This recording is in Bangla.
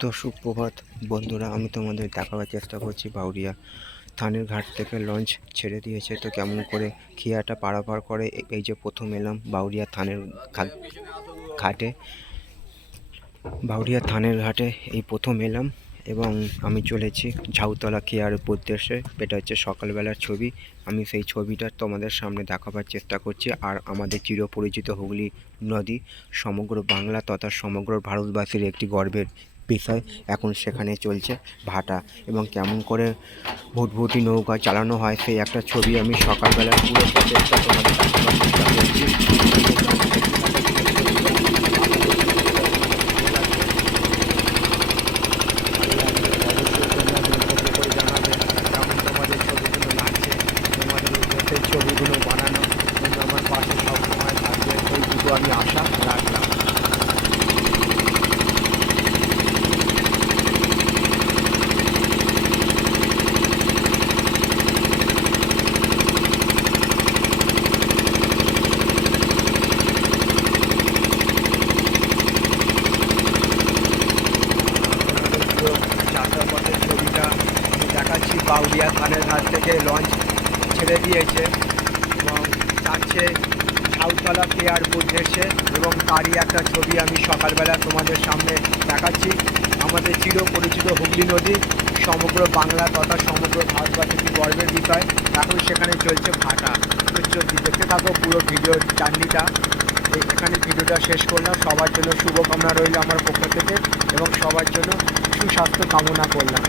তো সুপ্রভাত, বন্ধুরা, আমি তোমাদের দেখাবার চেষ্টা করছি বাউরিয়া থানের ঘাট থেকে লঞ্চ ছেড়ে দিয়েছে। তো কেমন করে খিয়াটা পারাপার করে? এই যে প্রথম এলাম বাউরিয়া থানের ঘাটে। বাউরিয়া থানের ঘাটে এই প্রথম এলাম এবং আমি চলেছি ঝাউতলা খেয়ার উদ্দেশ্যে। এটা হচ্ছে সকালবেলার ছবি। আমি সেই ছবিটা তোমাদের সামনে দেখাবার চেষ্টা করছি। আর আমাদের চিরপরিচিত হুগলি নদী, সমগ্র বাংলা তথা সমগ্র ভারতবাসীর একটি গর্বের বিষয় এখন সেখানে চলছে ভাটা এবং কেমন করে ভুটভুটি নৌকা চালানো হয় সেই একটা ছবি আমি সকালবেলা পুরো ছবিগুলো আমি আশা রাখলাম পুরো যাত্রাপথের ছবিটা আমি দেখাচ্ছি বাউরিয়া থানের ঘাট থেকে লঞ্চ ছেড়ে দিয়েছে এবং যাচ্ছে ঝাউতলা কেয়ার উদ্দেশ্যে এবং তারই একটা ছবি আমি সকালবেলা তোমাদের সামনে দেখাচ্ছি। আমাদের চির পরিচিত হুগলি নদী, সমগ্র বাংলা তথা সমগ্র ভারতবাসীর গর্বের বিষয়। এখন সেখানে চলছে ভাটা। তো চলতি দেখতে থাকো পুরো ভিডিও জার্নিটা এখানে ভিডিওটা শেষ করলাম। সবার জন্য শুভকামনা রইল আমার পক্ষ থেকে এবং সবার জন্য সুস্বাস্থ্য কামনা করলাম।